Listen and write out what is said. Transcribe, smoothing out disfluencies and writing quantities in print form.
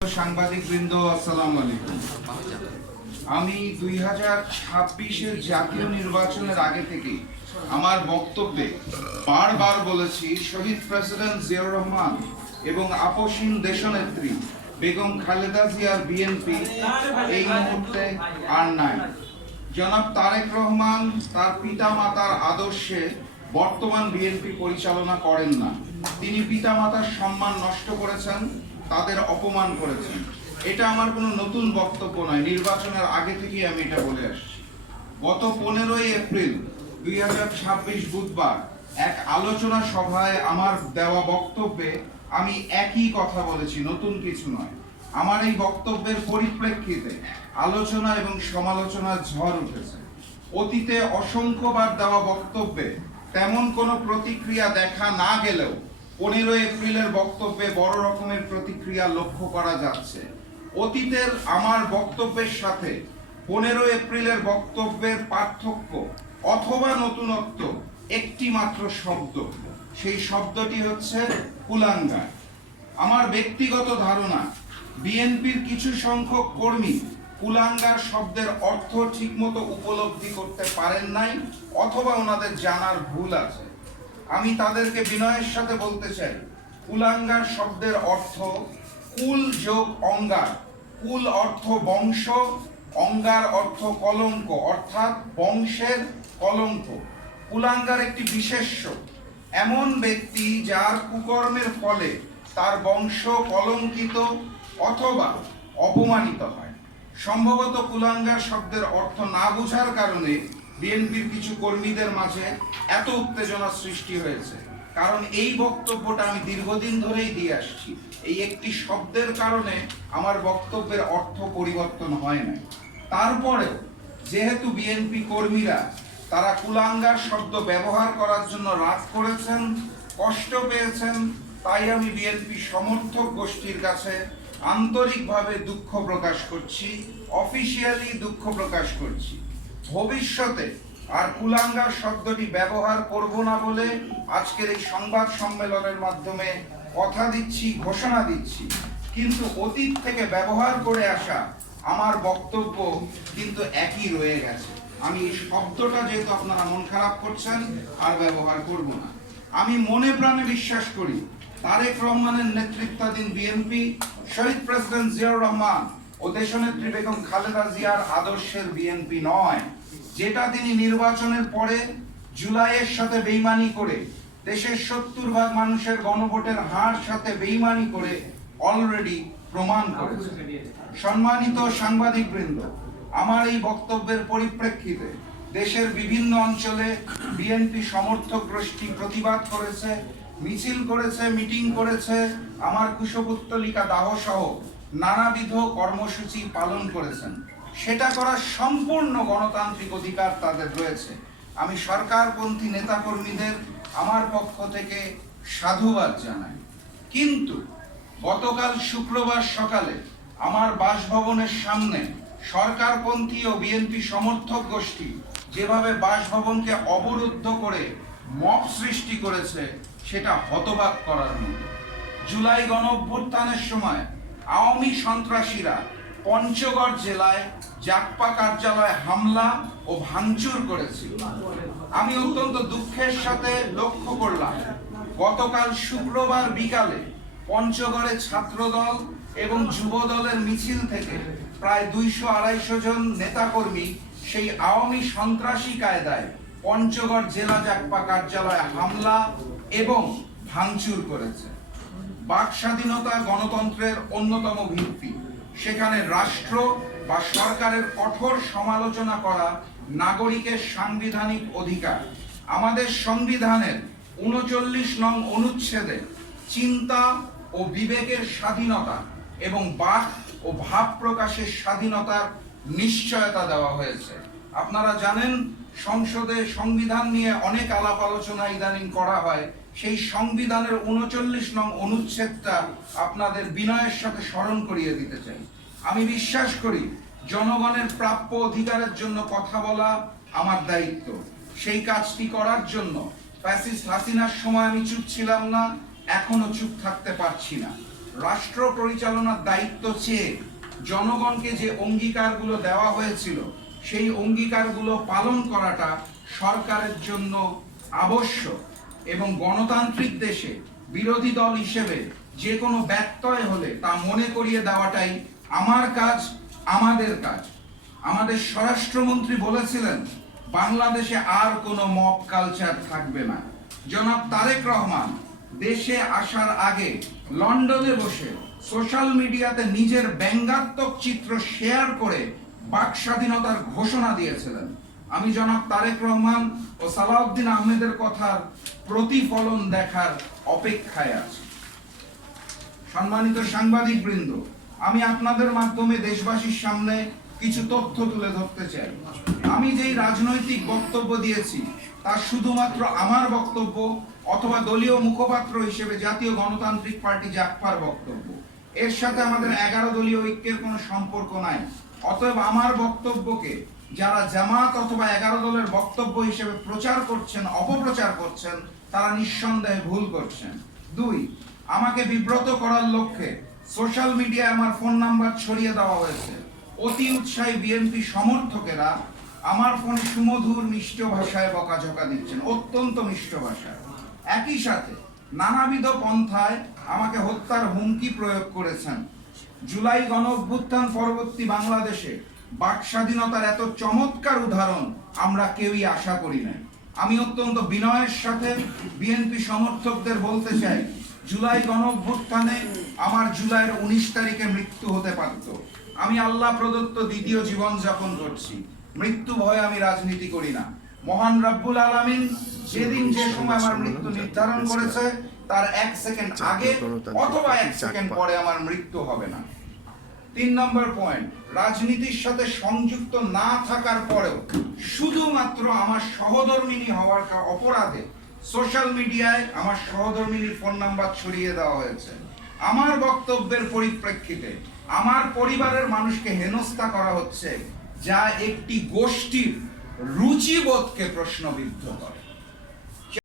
সাংবাদিকবৃন্দ, আসসালামু আলাইকুম। আমি 2026-এর জাতীয় নির্বাচনের আগে থেকে আমার বক্তব্যে বারবার বলেছি, শহীদ প্রেসিডেন্ট জিয়াউর রহমান এবং আপসহীন দেশনেত্রী বেগম খালেদা জিয়ার বিএনপি এই মুহূর্তে আর নাই। জনাব তারেক রহমান তার পিতা মাতার আদর্শে বর্তমান বিএনপি পরিচালনা করেন না। তিনি পিতা মাতার সম্মান নষ্ট করেছেন, তাদের অপমান করেছেন। এটা আমার কোনো নতুন বক্তব্য নয়, নির্বাচনের আগে থেকেই আমি এটা বলে আসছি। গত 15ই এপ্রিল 2026 বুধবার এক আলোচনা সভায় আমার দেওয়া বক্তব্যে আমি একই কথা বলেছি, নতুন কিছু নয়। আমার এই বক্তব্যের পরিপ্রেক্ষিতে আলোচনা এবং সমালোচনার ঝড় উঠেছে। অতীতে অসংখ্যবার দেওয়া বক্তব্যে তেমন কোনো প্রতিক্রিয়া দেখা না গেলেও 15 এপ্রিলের বক্তব্যে বড় রকমের প্রতিক্রিয়া লক্ষ্য করা যাচ্ছে। অতীতের আমার বক্তব্যের সাথে 15 এপ্রিলের বক্তব্যের পার্থক্য অথবা নতুনত্ব একটি মাত্র শব্দ, সেই শব্দটি হচ্ছে কুলাঙ্গার। আমার ব্যক্তিগত ধারণা, বিএনপির কিছু সংখ্যক কর্মী কুলাঙ্গার শব্দের অর্থ ঠিকমতো উপলব্ধি করতে পারেন নাই, অথবা ওনাদের জানার ভুল আছে। আমি তাদেরকে বিনয়ের সাথে বলতে চাই, কুলাঙ্গার শব্দের অর্থ কুল যোগ অঙ্গার। কুল অর্থ বংশ, অঙ্গার অর্থ কলঙ্ক, অর্থাৎ বংশের কলঙ্ক। কুলাঙ্গার একটি বিশেষ্য, এমন ব্যক্তি যার কুকর্মের ফলে তার বংশ কলঙ্কিত অথবা অপমানিত হয়। সম্ভবত কুলাঙ্গার শব্দের অর্থ না বোঝার কারণে বিএনপির কিছু কর্মীদের মাঝে এত উত্তেজনা সৃষ্টি হয়েছে। কারণ এই বক্তব্যটা আমি দীর্ঘদিন ধরেই দিয়ে আসছি, এই একটি শব্দের কারণে আমার বক্তব্যের অর্থ পরিবর্তন হয় না। তারপরেও যেহেতু বিএনপি কর্মীরা তারা কুলাঙ্গার শব্দ ব্যবহার করার জন্য রাগ করেছেন, কষ্ট পেয়েছেন, তাই আমি বিএনপি সমর্থক গোষ্ঠীর কাছে আন্তরিকভাবে দুঃখ প্রকাশ করছি, অফিসিয়ালি দুঃখ প্রকাশ করছি। ভবিষ্যতে আর কুলাঙ্গার শব্দটি ব্যবহার করব না বলে আজকের এই সংবাদ সম্মেলনের মাধ্যমে কথা দিচ্ছি, ঘোষণা দিচ্ছি। কিন্তু অতীত থেকে ব্যবহার করে আসা আমার বক্তব্য কিন্তু একই রয়ে গেছে। আমি এই শব্দটা যেহেতু আপনারা মন খারাপ করছেন, আর ব্যবহার করব না। আমি মনে প্রাণে বিশ্বাস করি তারেক রহমানের নেতৃত্বাধীন বিএনপি শহীদ প্রেসিডেন্ট জিয়াউর রহমান ও দেশনেত্রী বেগম খালেদা জিয়ার আদর্শের বিএনপি নয়, যেটা তিনি নির্বাচনের পরে জুলাইয়ের সাথে বেইমানি করে, দেশের 70% মানুষের গণভোটের হার সাথে বেইমানি করে অলরেডি প্রমাণ করেছে। সম্মানিত সাংবাদিকবৃন্দ, আমার এই বক্তব্যের পরিপ্রেক্ষিতে দেশের বিভিন্ন অঞ্চলে বিএনপি সমর্থক গোষ্ঠী প্রতিবাদ করেছে, মিছিল করেছে, মিটিং করেছে, আমার কুশপুত্তলিকা দাহ সহ নানাবিধ কর্মসূচি পালন করেছেন। সেটা করার সম্পূর্ণ গণতান্ত্রিক অধিকার তাদের রয়েছে। আমি সরকারপন্থী নেতাকর্মীদের আমার পক্ষ থেকে সাধুবাদ জানাই। কিন্তু গতকাল শুক্রবার সকালে আমার বাসভবনের সামনে সরকারপন্থী ও বিএনপি সমর্থক গোষ্ঠী যেভাবে বাসভবনকে অবরুদ্ধ করে মব সৃষ্টি করেছে, সেটা হতবাক করার মতো। জুলাই গণঅভ্যুত্থানের সময় আওয়ামী সন্ত্রাসীরা পঞ্চগড় জেলায় জাকপা কার্যালয়ে হামলা ও ভাঙচুর করেছিল। আমি অত্যন্ত দুঃখের সাথে লক্ষ্য করলাম, গতকাল শুক্রবার বিকালে পঞ্চগড়ে ছাত্রদল এবং যুব দলের মিছিল থেকে প্রায় 200-250 জন নেতাকর্মী সেই আওয়ামী সন্ত্রাসী কায়দায় পঞ্চগড় জেলা জাকপা কার্যালয়ে হামলা এবং ভাঙচুর করেছে। বাক স্বাধীনতা গণতন্ত্রের অন্যতম ভিত্তি। সেখানে রাষ্ট্র বা সরকারের কঠোর সমালোচনা করা নাগরিকের সাংবিধানিক অধিকার। আমাদের সংবিধানের 39 নং অনুচ্ছেদে চিন্তা ও বিবেকের স্বাধীনতা এবং বাক ও ভাব প্রকাশের স্বাধীনতার নিশ্চয়তা দেওয়া হয়েছে। আপনারা জানেন, সংসদে সংবিধান নিয়ে অনেক আলাপ আলোচনা ইদানিং করা হয়। সেই সংবিধানের 39 নং অনুচ্ছেদটা আপনাদের বিনয়ের সাথে স্মরণ করিয়ে দিতে চাই। আমি বিশ্বাস করি জনগণের প্রাপ্য অধিকারের জন্য কথা বলা আমার দায়িত্ব। সেই কাজটি করার জন্য ফ্যাসিস্ট হাসিনার সময় আমি চুপ ছিলাম না, এখনো চুপ থাকতে পারছি না। রাষ্ট্র পরিচালনার দায়িত্ব চেয়ে জনগণকে যে অঙ্গীকারগুলো দেওয়া হয়েছিল সেই অঙ্গীকারগুলো পালন করাটা সরকারের জন্য আবশ্যক, এবং গণতান্ত্রিক দেশে বিরোধী দল হিসেবে যে কোনো ব্যত্যয় হলে তা মনে করিয়ে দেওয়াটাই আমার কাজ, আমাদের কাজ। আমাদের স্বরাষ্ট্রমন্ত্রী বলেছিলেন বাংলাদেশে আর কোনো মব কালচার থাকবে না। জনাব তারেক রহমান দেশে আসার আগে লন্ডনে বসে সোশ্যাল মিডিয়াতে নিজের ব্যঙ্গাত্মক চিত্র শেয়ার করে বাক স্বাধীনতার ঘোষণা দিয়েছিলেন। আমি জনাব তারেক রহমান ও সালাউদ্দিন আহমেদের কথার প্রতিফলন দেখার অপেক্ষায় আছি। সম্মানিত সাংবাদিক বৃন্দ, আমি আপনাদের মাধ্যমে দেশবাসীর সামনে কিছু তথ্য তুলে ধরতে চাই। আমি যেই রাজনৈতিক বক্তব্য দিয়েছি তা শুধুমাত্র আমার বক্তব্য অথবা দলীয় মুখপাত্র হিসেবে জাতীয় গণতান্ত্রিক পার্টি জাগপার বক্তব্য। এর সাথে আমাদের 11 দলীয় ঐক্যের কোনো সম্পর্ক নাই। অতএব আমার বক্তব্যকে যারা জামাত অথবা 11 দলের বক্তব্য হিসেবে প্রচার করছেন, অপপ্রচার করছেন, তারা নিঃসন্দেহে ভুল করছেন। 2, আমাকে বিব্রত করার লক্ষ্যে সোশ্যাল মিডিয়ায় আমার ফোন নাম্বার ছড়িয়ে দেওয়া হয়েছে। অতি উৎসাহী বিএনপি সমর্থকেরা আমার ফোনে সুমধুর মিষ্ট ভাষায় বকাঝকা দিচ্ছেন, অত্যন্ত মিষ্ট ভাষায়। একই সাথে নানাবিধ পন্থায় আমাকে হত্যার হুমকি প্রয়োগ করেছেন। জুলাই গণ অভ্যুত্থান পরবর্তী বাংলাদেশে বাক স্বাধীনতার এত চমৎকার উদাহরণ আমরা কেউই আশা করি না। আমি অত্যন্ত বিনয়ের সাথে বিএনপি সমর্থকদের বলতে চাই, জুলাই গণ অভ্যুত্থানে আমার জুলাইয়ের 19 তারিখে মৃত্যু হতে পারত। আমি আল্লাহ প্রদত্ত দ্বিতীয় জীবন যাপন করছি। মৃত্যু ভয়ে আমি রাজনীতি করি না। মহান রব্বুল আলামিন যেদিন যে সময় আমার মৃত্যু নির্ধারণ করেছে তার 1 সেকেন্ড আগে অথবা 1 সেকেন্ড পরে আমার মৃত্যু হবে না। 3 নম্বর পয়েন্ট, রাজনীতির সাথে সংযুক্ত না থাকার পরেও শুধুমাত্র আমার সহধর্মিণী হওয়ার অপরাধে সোশ্যাল মিডিয়ায় আমার সহধর্মিণীর ফোন নাম্বার ছড়িয়ে দেওয়া হয়েছে। আমার বক্তব্যের পরিপ্রেক্ষিতে আমার পরিবারের মানুষকে হেনস্থা করা হচ্ছে, যা একটি গোষ্ঠীর রুচিবোধকে প্রশ্নবিদ্ধ করে।